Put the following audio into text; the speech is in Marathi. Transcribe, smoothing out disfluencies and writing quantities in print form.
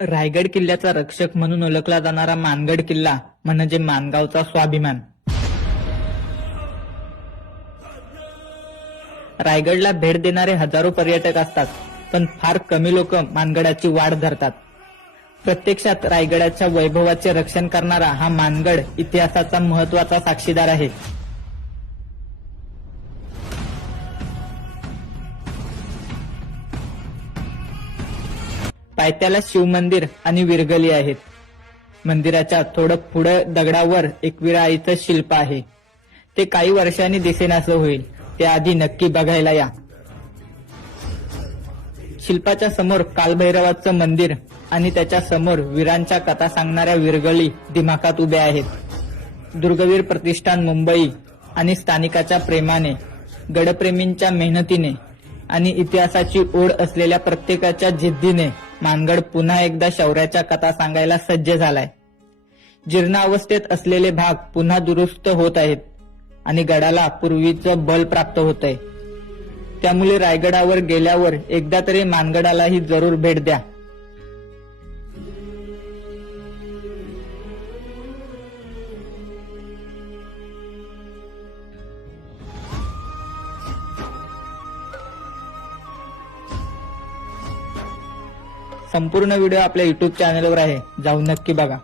रायगड किल्ल्याचा रक्षक म्हणून ओळखला जाणारा मानगड किल्ला म्हणजे माणगावचा स्वाभिमान. रायगडला भेट देणारे हजारो पर्यटक असतात, पण फार कमी लोक मानगडाची वाट धरतात. प्रत्यक्षात रायगडाच्या वैभवाचे रक्षण करणारा हा मानगड इतिहासाचा महत्वाचा साक्षीदार आहे. पायथ्याला शिवमंदिर आणि विरगली आहेत. मंदिराच्या थोडं पुढे दगडावर एकविरा आईचं शिल्प आहे. ते काही वर्षांनी दिसेनासं होईल, त्याआधी नक्की बघायला या. शिल्पाच्या समोर कालभैरवाचं मंदिर आणि त्याच्या समोर वीरांच्या कथा सांगणाऱ्या विरगळी दिमाखात उभ्या आहेत. दुर्गवीर प्रतिष्ठान मुंबई आणि स्थानिकाच्या प्रेमाने, गडप्रेमींच्या मेहनतीने आणि इतिहासाची ओढ असलेल्या प्रत्येकाच्या जिद्दीने मानगड पुन्हा एकदा शौर्याच्या कथा सांगायला सज्ज झालाय. जीर्ण अवस्थेत असलेले भाग पुन्हा दुरुस्त होत आहेत आणि गडाला पूर्वीचं बल प्राप्त होत आहे. त्यामुळे रायगडावर गेल्यावर एकदा तरी मानगडालाही जरूर भेट द्या. संपूर्ण व्हिडिओ आपल्या YouTube चॅनलवर आहे, जाऊन नक्की बघा.